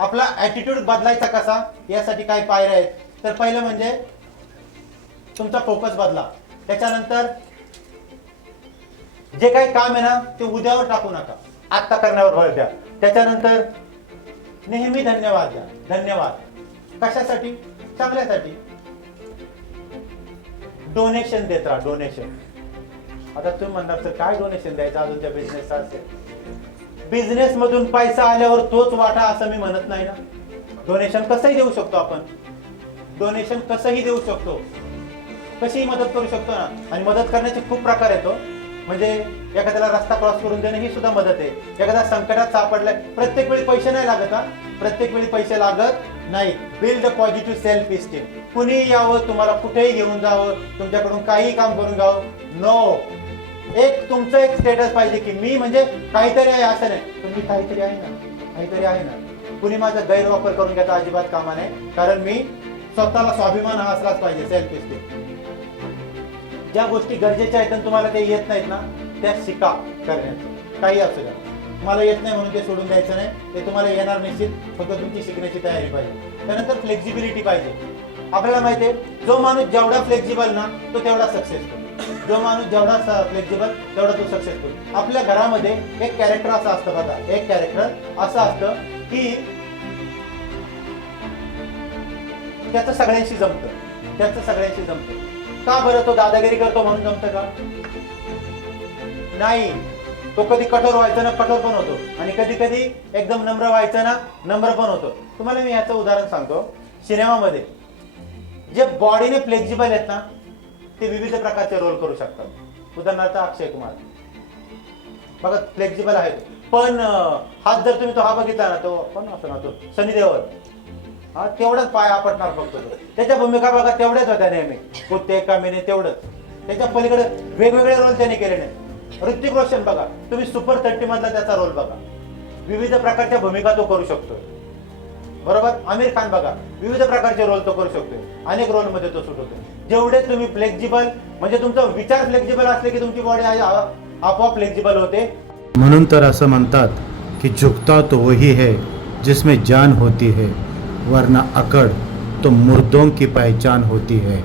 आपला ॲटिट्यूड बदलायचा कसा? यासाठी काही पायऱ्या आहेत? तर पहिलं म्हणजे तुमचा फोकस बदला. त्याच्यानंतर जे काही काम आहे ना ते उद्यावर टाकू नका. आत्ता करण्यावर भर द्या. त्याच्यानंतर नेहमी धन्यवाद द्या. धन्यवाद. कशासाठी? चांगल्यासाठी. डोनेशन देत राहा डोनेशन आता तुम्ही म्हणणार तर काय डोनेशन द्यायचं? अजून त्या बिझनेसचा असेल. बिझनेस मधून पैसा आल्यावर तोच वाटा असं मी म्हणत नाही ना. डोनेशन कसंही देऊ शकतो आपण. डोनेशन कसंही देऊ शकतो. कशीही मदत करू शकतो ना. आणि मदत करण्याचे खूप प्रकार येतो हो. म्हणजे एखाद्याला रस्ता क्रॉस करून देणं ही सुद्धा मदत आहे. एखादा संकटात सापडलाय. प्रत्येक वेळी पैसे नाही लागत हा. प्रत्येक वेळी पैसे लागत नाही. Build a positive self esteem कुणी यावं तुम्हाला कुठेही घेऊन जावं तुमच्याकडून काही काम करून जावं. नो एक तुमचं एक स्टेटस पाहिजे की मी म्हणजे काहीतरी आहे असं नाही. तुम्ही काहीतरी आहे ना. काहीतरी आहे ना. कुणी माझा गैरवापर करून घेता अजिबात कामा नाही कारण मी स्वतःला स्वाभिमान हा असलाच पाहिजे सेल्फ इस्टीम ज्या गोष्टी गरजेच्या आहेत आणि तुम्हाला ते येत नाहीत ना त्या शिका करण्याचं. काही असू द्या. तुम्हाला येत नाही म्हणून ते सोडून द्यायचं नाही. ते तुम्हाला येणार निश्चित. फक्त तुमची शिकण्याची तयारी पाहिजे. त्यानंतर फ्लेक्झिबिलिटी पाहिजे. आपल्याला माहिती आहे जो माणूस जेवढा फ्लेक्झिबल ना तो तेवढा सक्सेसफुल जो माणूस जेवढा फ्लेक्झिबल तेवढा तो सक्सेसफुल आपल्या घरामध्ये एक कॅरेक्टर असं असतं बघा. एक कॅरेक्टर असं असतं की त्याचं सगळ्यांशी जमतं. त्याचं सगळ्यांशी जमतं. का बरं तो दादागिरी करतो म्हणून जमतं का? नाही. तो कधी कठोर व्हायचा ना कठोर पण होतो. आणि कधी कधी एकदम नम्र व्हायचा ना नम्र पण होतो. तुम्हाला मी याचं उदाहरण सांगतो. सिनेमामध्ये जे बॉडीने फ्लेक्झिबल आहेत ना ते विविध प्रकारचे रोल करू शकतात. उदाहरणार्थ अक्षय कुमार. बघा फ्लेक्झिबल आहे पण हात जर तुम्ही तो हा बघितला ना तो पण असं ना तो? सनी देवल हा तेवढाच पाय आपटणार फक्त तो. त्याच्या भूमिका बघा तेवढ्याच होत्या नेहमी. कुत्ते कामेने तेवढंच. त्याच्या पलीकडे वेगवेगळे रोल त्याने केले नाही ऋतिक रोशन बघा तुम्ही सुपर थर्टी मधला त्याचा रोल बघा. विविध प्रकारच्या भूमिका तो करू शकतो बरोबर? आमिर खान बघा विविध प्रकारचे रोल तो करू शकतो अनेक रोलमध्ये तो सूट होतो जेवढे तुम्ही फ्लेक्झिबल म्हणजे तुमचा विचार फ्लेक्झिबल असले की तुमची बॉडी आपोआप फ्लेक्झिबल होते. म्हणून तर असं म्हणतात की झुकता तो वही है जिसमें जान होती है वरना अकड़ तो मुर्दों की पहचान होती है.